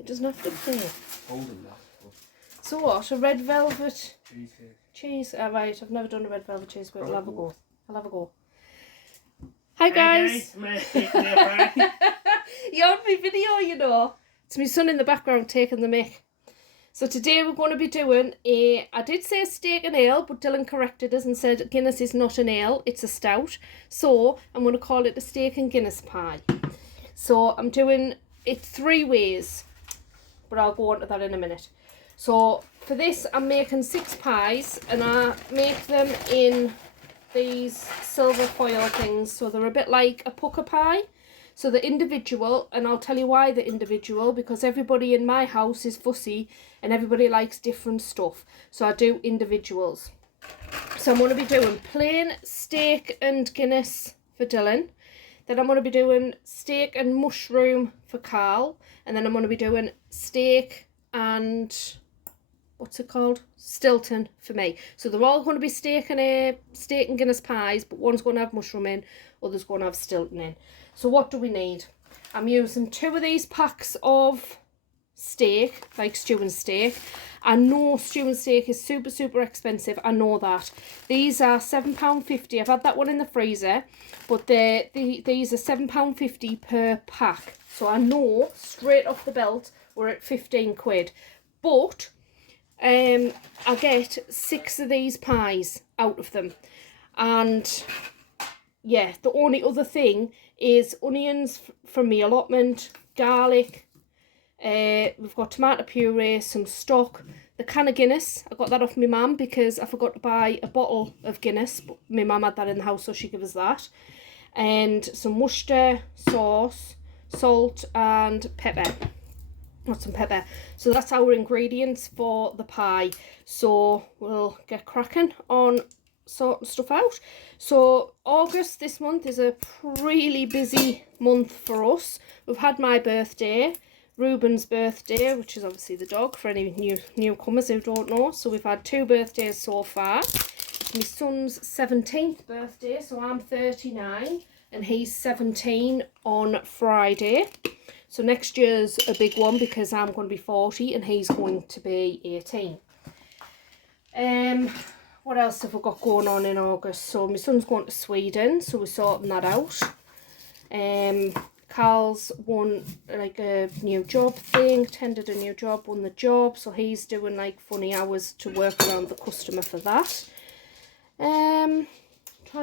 It doesn't have to play. Holding that. So what? A red velvet Cheesecake. cheese? Right, I've never done a red velvet cheese, but I'll have a go. I'll have a go. Hi Hi guys! I'm You're on my video, you know. It's my son in the background taking the mic. So today we're going to be doing I did say steak and ale, but Dylan corrected us and said Guinness is not an ale, it's a stout. So I'm going to call it a steak and Guinness pie. So I'm doing it 3 ways, but I'll go on to that in a minute. So for this I'm making 6 pies, and I make them in these silver foil things, so they're a bit like a pucker pie. So they're individual, and I'll tell you why they're individual, because everybody in my house is fussy and everybody likes different stuff. So I do individuals. So I'm going to be doing plain steak and Guinness for Dylan. Then I'm going to be doing steak and mushroom for Carl. And then I'm going to be doing steak and, what's it called? Stilton for me. So they're all going to be steak and Guinness pies, but one's going to have mushroom in, other's going to have Stilton in. So what do we need? I'm using 2 of these packs of steak, like stewing steak. I know stewing steak is super expensive, I know that. These are £7.50. I've had that one in the freezer, but these are £7.50 per pack. So I know straight off the belt we're at 15 quid. But I get 6 of these pies out of them. And yeah, the only other thing is onions from my allotment, garlic, we've got tomato puree, some stock, the can of Guinness. I got that off my mum because I forgot to buy a bottle of Guinness, but my mum had that in the house, so she gave us that. And some Worcester sauce, salt and pepper. Not some pepper. So that's our ingredients for the pie. So we'll get cracking on sorting stuff out. So August this month is a really busy month for us. We've had my birthday, Ruben's birthday, which is obviously the dog for any newcomers who don't know. So we've had 2 birthdays so far. It's my son's 17th birthday, so I'm 39 and he's 17 on Friday. So next year's a big one because I'm going to be 40 and he's going to be 18. What else have we got going on in August? So my son's going to Sweden, so we're sorting that out. Carl's won like a new job thing, attended a new job, won the job, so he's doing like funny hours to work around the customer for that. Trying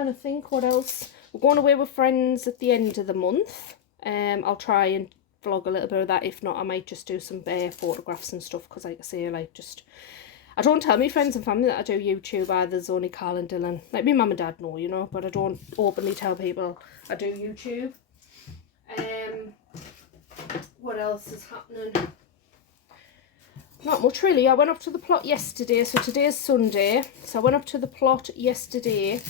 to think what else. We're going away with friends at the end of the month. I'll try and vlog a little bit of that. If not, I might just do some photographs and stuff, because like I say, I don't tell my friends and family that I do YouTube either. There's only Carl and Dylan. Like, my mum and dad know, you know, but I don't openly tell people I do YouTube. What else is happening? Not much really. I went up to the plot yesterday, so today's Sunday. So I went up to the plot yesterday,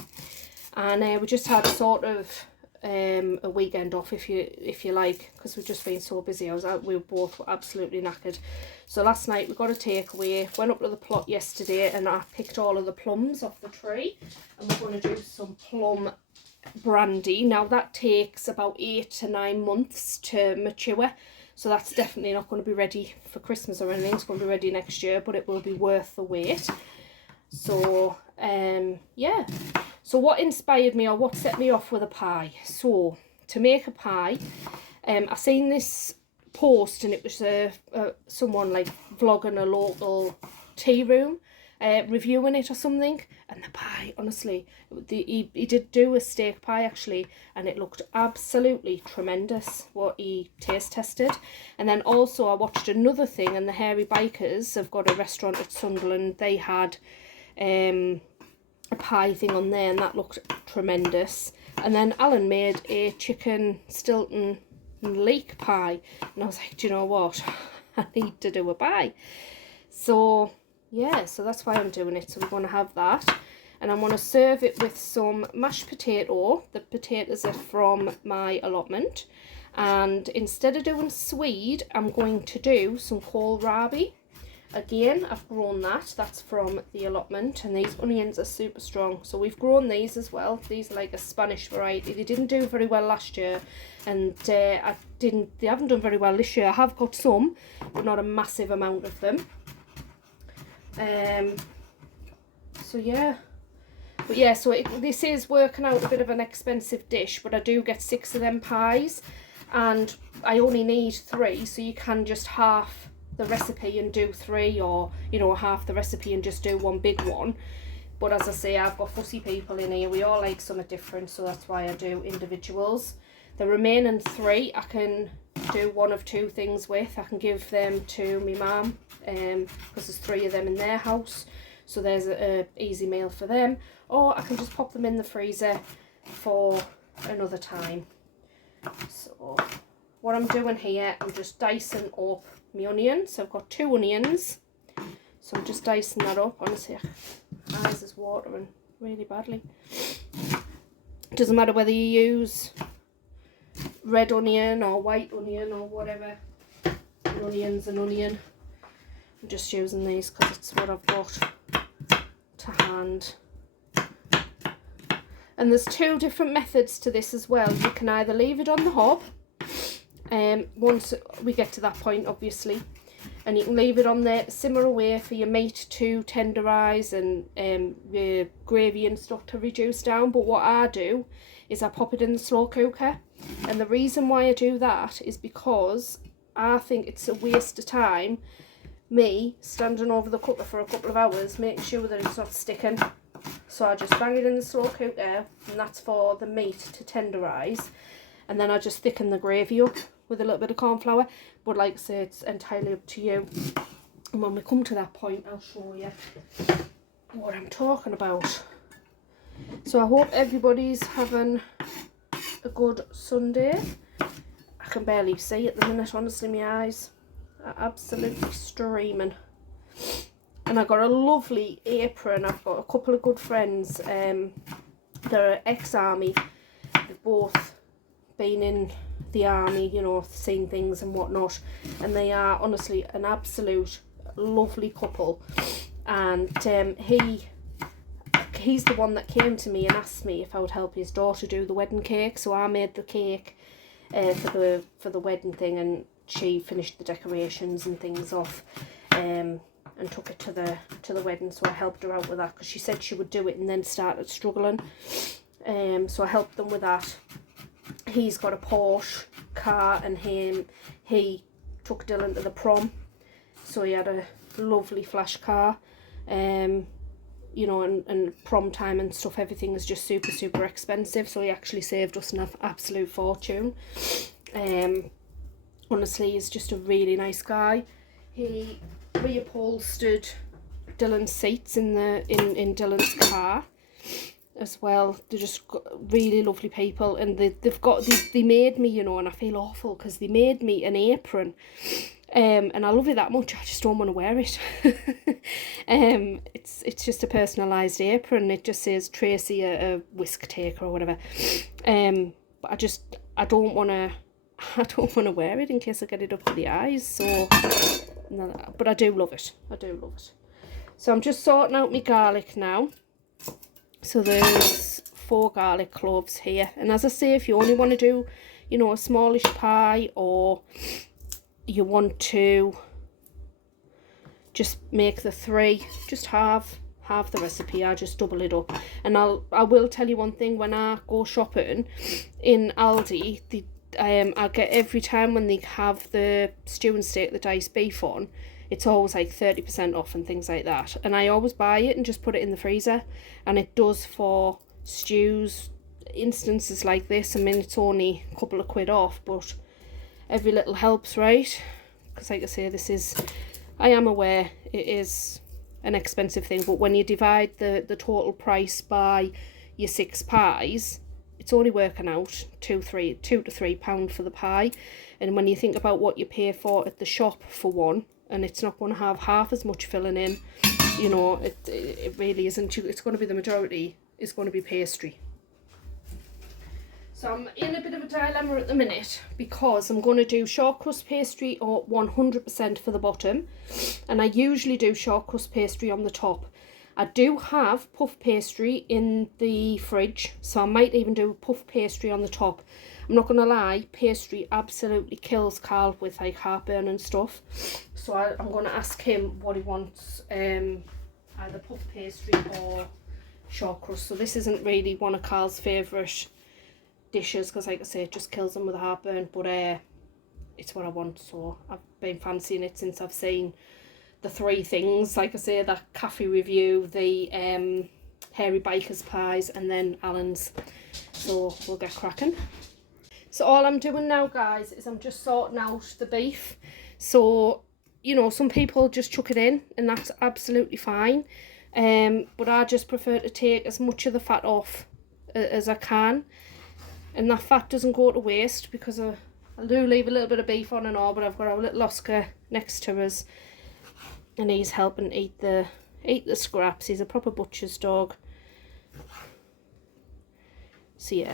and we just had sort of a weekend off, if you like, because we've just been so busy. We were both absolutely knackered. So last night we got a takeaway, went up to the plot yesterday, and I picked all of the plums off the tree, and we're going to do some plum brandy. Now that takes about 8 to 9 months to mature, so that's definitely not going to be ready for Christmas or anything. It's going to be ready next year, but it will be worth the wait. So yeah. So what inspired me, or what set me off with a pie? So to make a pie, I seen this post, and it was someone like vlogging a local tea room, reviewing it or something, and the pie, honestly, he did do a steak pie actually, and it looked absolutely tremendous what he taste tested. And then also I watched another thing, and the Hairy Bikers have got a restaurant at Sunderland. They had a pie thing on there, and that looked tremendous. And then Alan made a chicken Stilton leek pie, and I was like, do you know what, I need to do a pie. So yeah, so that's why I'm doing it. So we're going to have that, and I'm going to serve it with some mashed potato. The potatoes are from my allotment, and instead of doing swede, I'm going to do some kohlrabi. Again, I've grown that. That's from the allotment, and these onions are super strong. So we've grown these as well. These are like a Spanish variety. They didn't do very well last year, and they haven't done very well this year. I have got some, but not a massive amount of them. So yeah. But yeah, so this is working out a bit of an expensive dish, but I do get 6 of them pies, and I only need 3, so you can just half the recipe and do 3, or, you know, half the recipe and just do one big one. But as I say, I've got fussy people in here. We all like something different, so that's why I do individuals. The remaining 3, I can do one of 2 things with. I can give them to my mum, because there's 3 of them in their house. So there's a easy meal for them. Or I can just pop them in the freezer for another time. So what I'm doing here, I'm just dicing up my onion. So I've got 2 onions. So I'm just dicing that up. Honestly, my eyes is watering really badly. It doesn't matter whether you use red onion or white onion or whatever. An onion's an onion. I'm just using these because it's what I've got to hand. And there's 2 different methods to this as well. You can either leave it on the hob, once we get to that point obviously, and you can leave it on there, simmer away for your meat to tenderise and your gravy and stuff to reduce down. But what I do is I pop it in the slow cooker, and the reason why I do that is because I think it's a waste of time me standing over the cooker for a couple of hours making sure that it's not sticking. So I just bang it in the slow cooker, and that's for the meat to tenderise, and then I just thicken the gravy up with a little bit of corn flour. But like I say, it's entirely up to you, and when we come to that point I'll show you what I'm talking about. So I hope everybody's having a good Sunday. I can barely see at the minute, honestly. My eyes are absolutely streaming. And I've got a lovely apron. I've got a couple of good friends. They're ex-army. They've both been in the army, you know, seen things and whatnot. And they are honestly an absolute lovely couple. And he's the one that came to me and asked me if I would help his daughter do the wedding cake. So I made the cake for the wedding thing, and she finished the decorations and things off. And took it to the wedding, so I helped her out with that because she said she would do it and then started struggling. So I helped them with that. He's got a Porsche car, and he took Dylan to the prom, so he had a lovely flash car. You know, and prom time and stuff, everything is just super expensive, so he actually saved us an absolute fortune. Honestly, he's just a really nice guy. He reupholstered Dylan's seats in Dylan's car as well. They're just really lovely people, and they made me, you know, and I feel awful because they made me an apron, and I love it that much. I just don't want to wear it. It's just a personalised apron. It just says Tracy, a whisk taker or whatever. But I don't want to wear it in case I get it up to the eyes. So. No, but I do love it. So I'm just sorting out my garlic now. So there's 4 garlic cloves here, and as I say, if you only want to do, you know, a smallish pie, or you want to just make the 3, just half the recipe, I just double it up. And I will tell you one thing, when I go shopping in Aldi, I get every time when they have the stew and steak, the diced beef on, it's always like 30% off and things like that. And I always buy it and just put it in the freezer. And it does for stews, instances like this. I mean, it's only a couple of quid off, but every little helps, right? Because like I say, I am aware it is an expensive thing, but when you divide the total price by your 6 pies, it's only working out £2 to £3 for the pie. And when you think about what you pay for at the shop for one, and it's not going to have half as much filling in, you know, it really isn't. It's going to be, the majority is going to be pastry. So I'm in a bit of a dilemma at the minute, because I'm going to do short crust pastry or 100% for the bottom, and I usually do short crust pastry on the top. I do have puff pastry in the fridge, so I might even do puff pastry on the top. I'm not going to lie, pastry absolutely kills Carl with like heartburn and stuff. So I'm going to ask him what he wants, either puff pastry or short crust. So this isn't really one of Carl's favourite dishes because, like I say, it just kills him with a heartburn. But it's what I want, so I've been fancying it since I've seen the 3 things. Like I say, that cafe review, the hairy bikers pies, and then Alan's. So we'll get cracking. So all I'm doing now, guys, is I'm just sorting out the beef. So, you know, some people just chuck it in and that's absolutely fine. But I just prefer to take as much of the fat off as I can. And that fat doesn't go to waste because I do leave a little bit of beef on and all, but I've got our little Oscar next to us and he's helping eat the scraps. He's a proper butcher's dog. So yeah.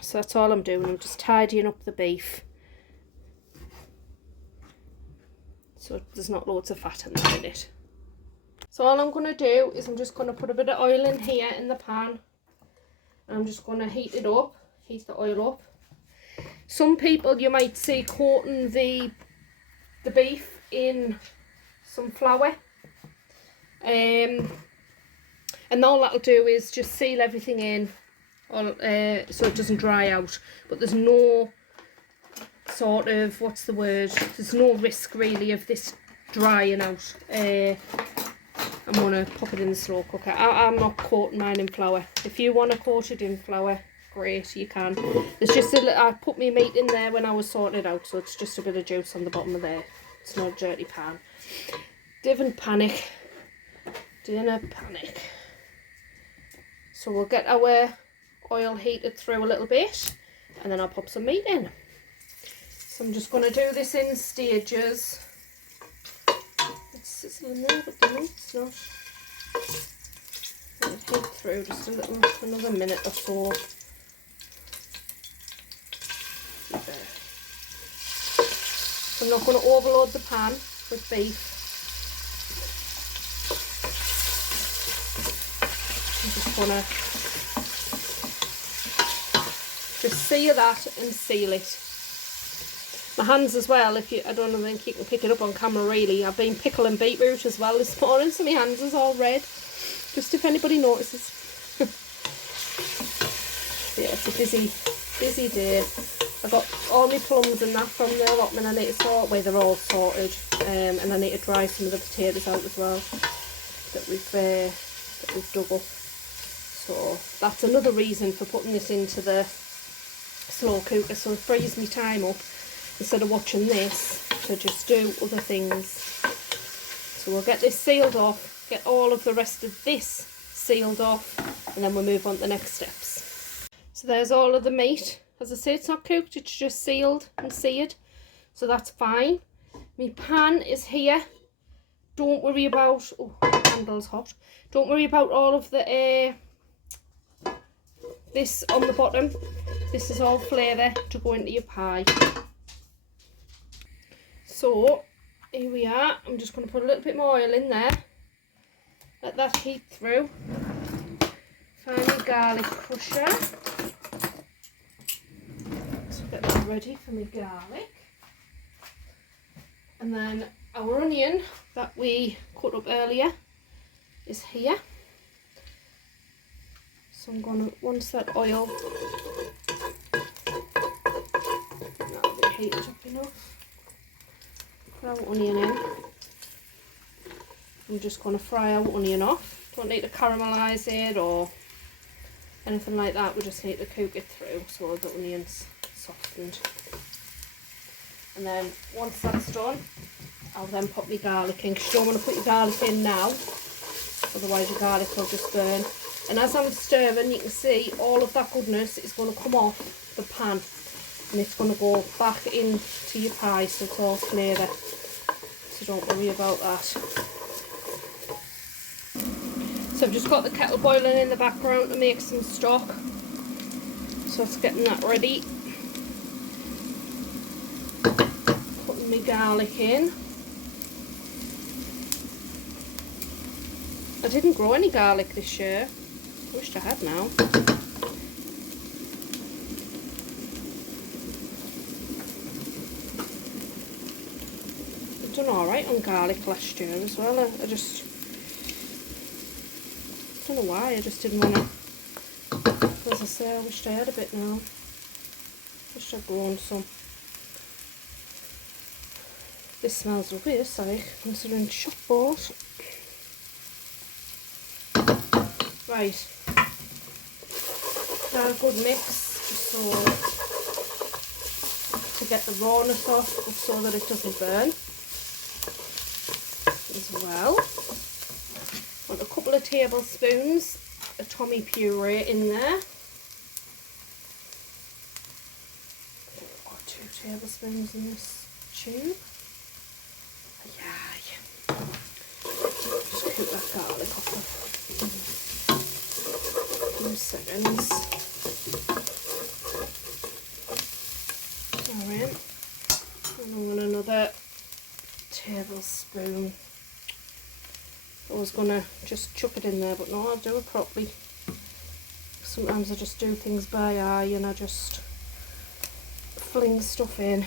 So that's all I'm doing. I'm just tidying up the beef. So there's not loads of fat in there in it. So all I'm going to do is I'm just going to put a bit of oil in here in the pan. And I'm just going to heat it up. Heat the oil up. Some people you might see coating the beef in some flour. And all that'll do is just seal everything in. So it doesn't dry out, but there's no sort of, what's the word, there's no risk really of this drying out. I'm going to pop it in the slow cooker. I'm not coating mine in flour. If you want to coat it in flour, great, you can. There's just a little, I put my meat in there when I was sorting it out, so it's just a bit of juice on the bottom of there. It's not a dirty pan. Didn't panic. So we'll get our oil heated through a little bit and then I'll pop some meat in. So I'm just going to do this in stages. It's sizzling there, but the meat's not. Let it heat through just a little, another minute or so. There. So I'm not going to overload the pan with beef. I'm just going to just sear that and seal it. My hands as well, I don't think you can pick it up on camera really. I've been pickling beetroot as well this morning, so my hands is all red. Just if anybody notices. Yeah, it's a busy day. I got all my plums and that from the allotment. I need to sort, well, they're all sorted, and I need to dry some of the potatoes out as well that we've dug up. So that's another reason for putting this into the slow cooker, so it frees me time up instead of watching this to just do other things. So we'll get this sealed off, get all of the rest of this sealed off, and then we'll move on to the next steps. So there's all of the meat. As I say, it's not cooked, it's just sealed and seared, so that's fine. My pan is here. Don't worry about, oh, the candle's hot. Don't worry about all of the this on the bottom. This is all flavour to go into your pie. So here we are. I'm just going to put a little bit more oil in there. Let that heat through. Find my garlic crusher. So get that ready for my garlic. And then our onion that we cut up earlier is here. So I'm going to, once that oil, that'll be heated up enough, put our onion in. I'm just going to fry our onion off. Don't need to caramelise it or anything like that, we just need to cook it through so the onion's softened. And then once that's done, I'll then put my garlic in, because you don't want to put your garlic in now, otherwise your garlic will just burn. And as I'm stirring, you can see all of that goodness is going to come off the pan and it's going to go back into your pie, so it's all flavour. So don't worry about that. So I've just got the kettle boiling in the background to make some stock. So it's getting that ready. Putting my garlic in. I didn't grow any garlic this year. I wished I had now. I've done alright on garlic last year as well. I just don't know why, I just didn't want to. As I say, I wished I had a bit now. Wish I'd grown some. This smells lovely, this like, considering shop bought. Right. Now a good mix, just so to get the rawness off, but so that it doesn't burn as well. Want a couple of tablespoons of Tommy puree in there. Got 2 tablespoons in this tube. Yeah. Just cook that garlic off for a few seconds. Alright. And I'm going another tablespoon. I was going to just chuck it in there, but no, I'll do it properly. Sometimes I just do things by eye and I just fling stuff in.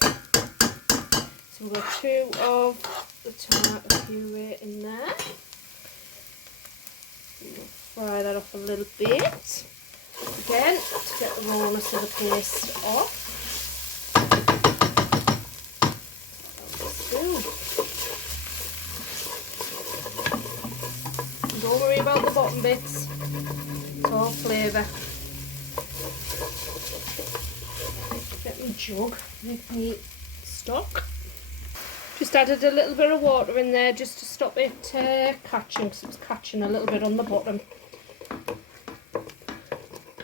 So we've got 2 of the tomato puree in there. We'll fry that off a little bit. Again, to get the rawness of the paste off. Don't worry about the bottom bits, it's all flavour. Get me jug, make me stock. Just added a little bit of water in there just to stop it catching, because it was catching a little bit on the bottom.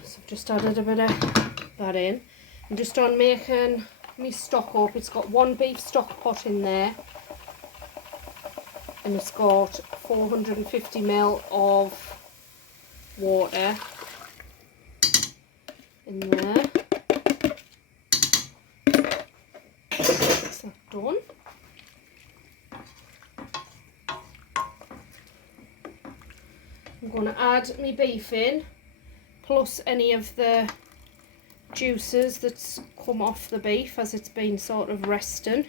So I've just added a bit of that in. I'm just on making my stock up. It's got 1 beef stock pot in there. And it's got 450 ml of water in there. That's that done. I'm going to add my beef in, plus any of the juices that's come off the beef as it's been sort of resting.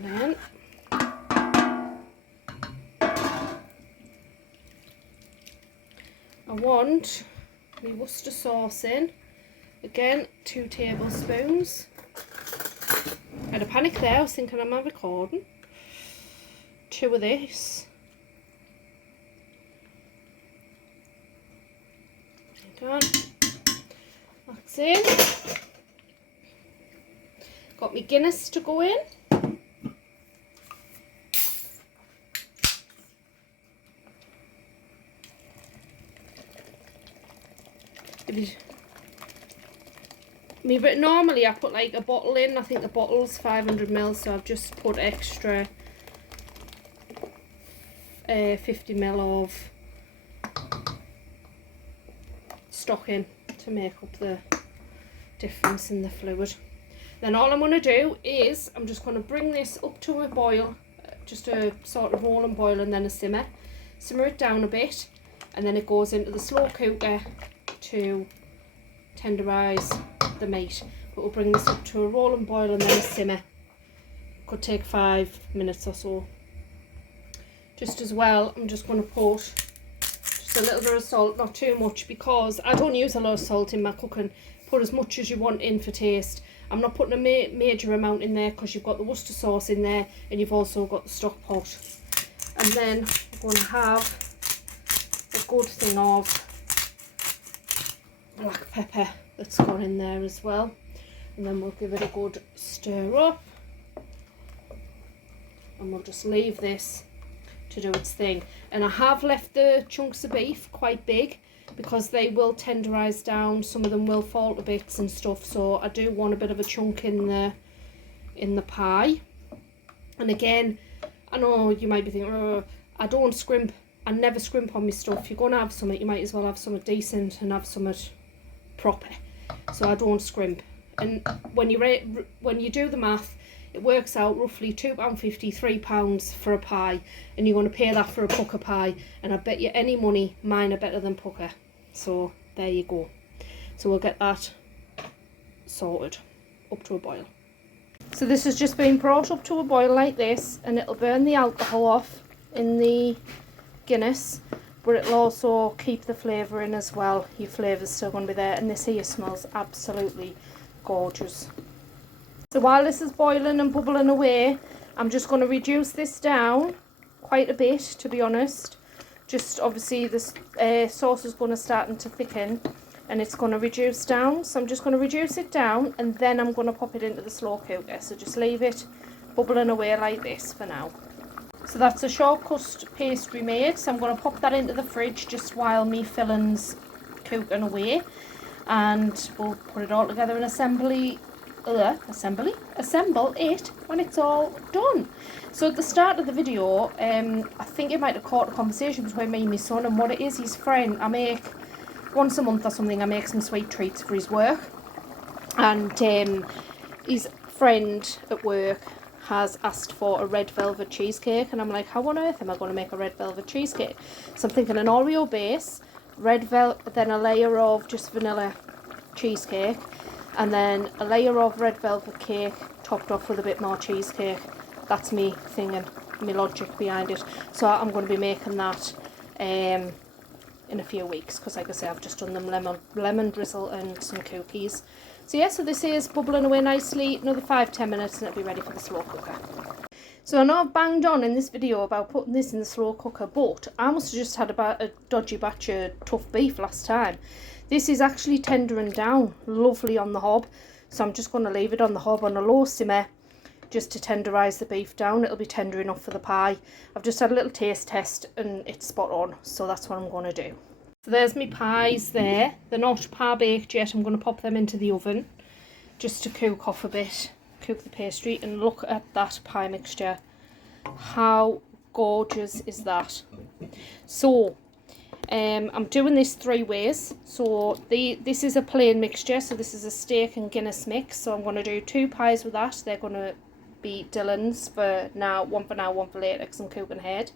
In. I want my Worcester sauce in, again 2 tablespoons. I had a panic there, I was thinking I'm recording. 2 of this. That's in. Got my Guinness to go in. But normally I put like a bottle in. I think the bottle's 500 ml, so I've just put extra 50 ml of stock in to make up the difference in the fluid. Then all I'm going to do is I'm just going to bring this up to a boil, just a sort of rolling boil and then a simmer it down a bit, and then it goes into the slow cooker to tenderise the meat. But we'll bring this up to a rolling boil and then a simmer. Could take 5 minutes or so. Just as well, I'm just going to put just a little bit of salt, not too much, because I don't use a lot of salt in my cooking. Put as much as you want in for taste. I'm not putting a major amount in there because you've got the Worcester sauce in there and you've also got the stock pot. And then we're going to have a good thing of black pepper that's gone in there as well. And then we'll give it a good stir up. And we'll just leave this to do its thing. And I have left the chunks of beef quite big because they will tenderise down. Some of them will fall to bits and stuff, so I do want a bit of a chunk in the pie. And again, I know you might be thinking, oh, I don't scrimp. I never scrimp on my stuff. You're going to have something, you might as well have something decent and have something proper. So I don't scrimp. And when you do the math, it works out roughly £2.50, £3 for a pie, and you're going to pay that for a pucker pie, and I bet you any money mine are better than pucker. So there you go. So we'll get that sorted up to a boil. So this has just been brought up to a boil like this, and it'll burn the alcohol off in the Guinness, but it'll also keep the flavour in as well. Your flavour's still going to be there, and this here smells absolutely gorgeous. So while this is boiling and bubbling away, I'm just going to reduce this down quite a bit, to be honest. Just obviously this sauce is going to start to thicken, and it's going to reduce down, so I'm just going to reduce it down, and then I'm going to pop it into the slow cooker. So just leave it bubbling away like this for now. So that's a short crust pastry made, so I'm going to pop that into the fridge just while me filling's cooking away, and we'll put it all together and assemble it when it's all done. So at the start of the video, I think you might have caught a conversation between me and my son, and what it is, his friend, I make once a month or something, I make some sweet treats for his work, and his friend at work has asked for a red velvet cheesecake, and I'm like, how on earth am I going to make a red velvet cheesecake? So I'm thinking an Oreo base, then a layer of just vanilla cheesecake, and then a layer of red velvet cake topped off with a bit more cheesecake. That's me thinking, my logic behind it. So I'm going to be making that in a few weeks, because like I say, I've just done them lemon drizzle and some cookies. So yeah, so this is bubbling away nicely. Another 5-10 minutes and it'll be ready for the slow cooker. So I know I've banged on in this video about putting this in the slow cooker, but I must have just had a dodgy batch of tough beef last time. This is actually tendering down lovely on the hob, so I'm just going to leave it on the hob on a low simmer just to tenderise the beef down. It'll be tender enough for the pie. I've just had a little taste test and it's spot on, so that's what I'm going to do. So there's my pies there. They're not pie baked yet. I'm going to pop them into the oven just to cook off a bit, cook the pastry, and look at that pie mixture. How gorgeous is that? So I'm doing this 3 ways. So this is a plain mixture, so this is a steak and Guinness mix, so I'm going to do 2 pies with that. They're going to be Dylan's for now, one for later because I'm cooking ahead.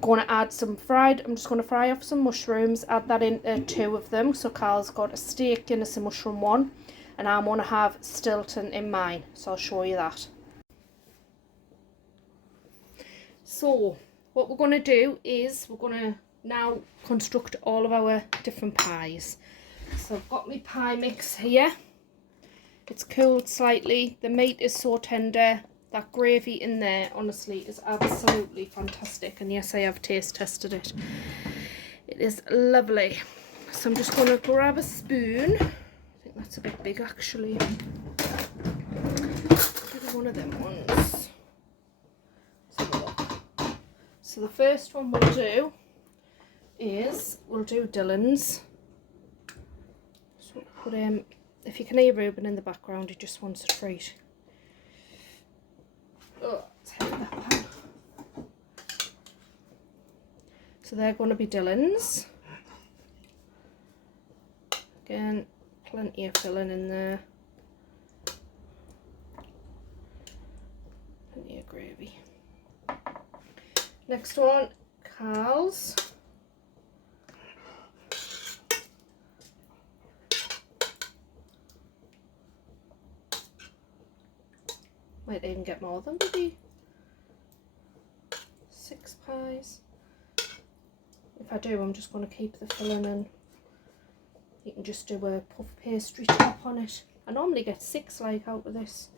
Going to add some I'm just going to fry off some mushrooms, add that into 2 of them. So Carl's got a steak, Guinness and mushroom one, and I'm going to have Stilton in mine, so I'll show you that. So what we're going to do is we're going to now construct all of our different pies. So I've got my pie mix here. It's cooled slightly. The meat is so tender. That gravy in there, honestly, is absolutely fantastic. And yes, I have taste tested it. It is lovely. So I'm just going to grab a spoon. I think that's a bit big, actually. Get one of them ones. Let's have a look. So the first one we'll do is we'll do Dylan's. So put if you can hear Ruben in the background, he just wants a treat. Oh, take that one. So they're going to be Dylan's. Again, plenty of filling in there. Plenty of gravy. Next one, Carl's. Might even get more than maybe 6 pies. If I do, I'm just going to keep the filling and you can just do a puff pastry top on it. I normally get 6 like out of this.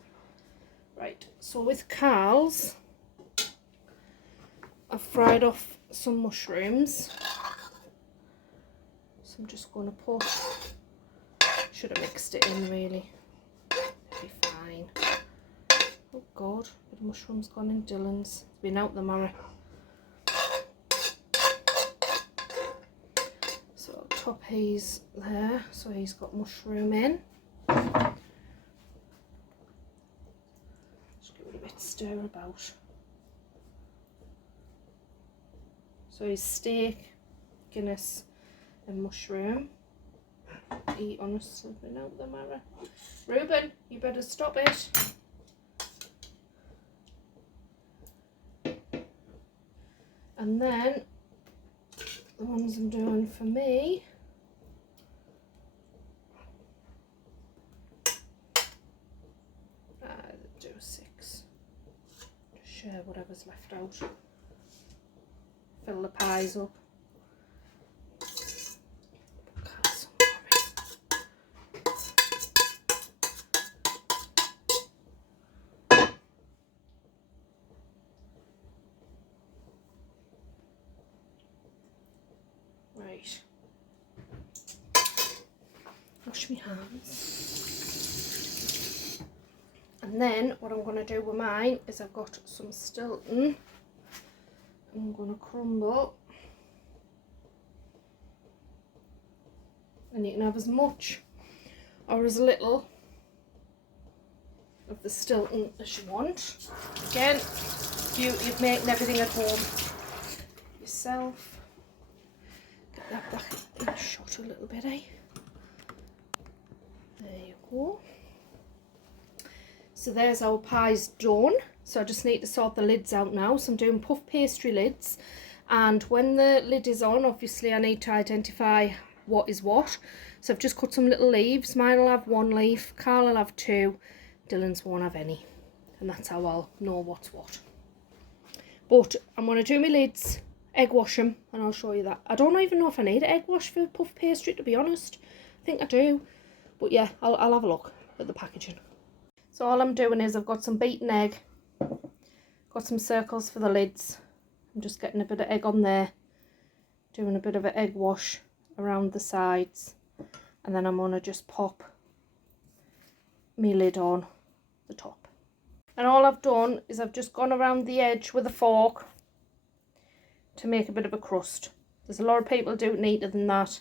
Right, so with Carl's, I've fried off some mushrooms. So I'm just going to put, should have mixed it in really, it'll be fine. Oh God, the mushroom's gone in Dylan's. It's been out the marrow. So I'll top his there, so he's got mushroom in. Just give it a bit stir about. So his steak, Guinness and mushroom. He honestly been out the marrow. Ruben, you better stop it. And then the ones I'm doing for me, do 6. Just share whatever's left out. Fill the pies up. Right. Wash my hands. And then what I'm going to do with mine is I've got some Stilton. I'm going to crumble. And you can have as much or as little of the Stilton as you want. Again, beauty of making everything at home yourself. Get that back in shot a little bit, eh? There you go. So there's our pies done. So I just need to sort the lids out now. So I'm doing puff pastry lids. And when the lid is on, obviously I need to identify what is what. So I've just cut some little leaves. Mine will have 1 leaf, Carl will have 2, Dylan's won't have any. And that's how I'll know what's what. But I'm going to do my lids, egg wash them, and I'll show you that. I don't even know if I need an egg wash for puff pastry, to be honest. I think I do. But yeah, I'll have a look at the packaging. So all I'm doing is I've got some beaten egg, got some circles for the lids. I'm just getting a bit of egg on there, doing a bit of an egg wash around the sides, and then I'm going to just pop my lid on the top. And all I've done is I've just gone around the edge with a fork to make a bit of a crust. There's a lot of people do it neater than that,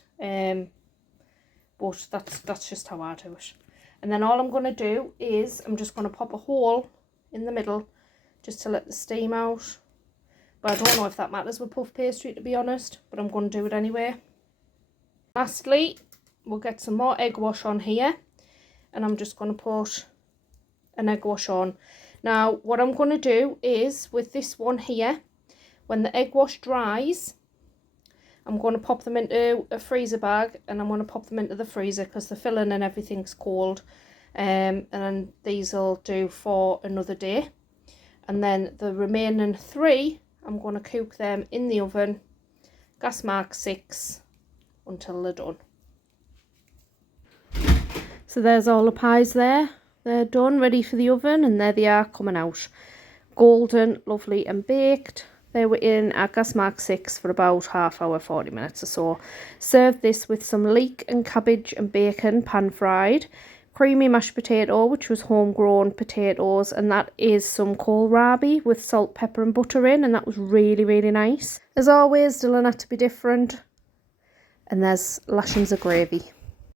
but that's just how I do it. And then all I'm going to do is I'm just going to pop a hole in the middle just to let the steam out. But I don't know if that matters with puff pastry, to be honest, but I'm going to do it anyway. Lastly, we'll get some more egg wash on here, and I'm just going to put an egg wash on. Now what I'm going to do is with this one here, when the egg wash dries, I'm going to pop them into a freezer bag, and I'm going to pop them into the freezer because the filling and everything's cold. And then these will do for another day. And then the remaining 3, I'm going to cook them in the oven, gas mark 6, until they're done. So there's all the pies there. They're done, ready for the oven, and there they are coming out. Golden, lovely and baked. They were in at gas mark 6 for about half hour, 40 minutes or so. Served this with some leek and cabbage and bacon pan fried. Creamy mashed potato, which was homegrown potatoes, and that is some kohlrabi with salt, pepper and butter in, and that was really, really nice. As always, Dylan had to be different. And there's lashings of gravy.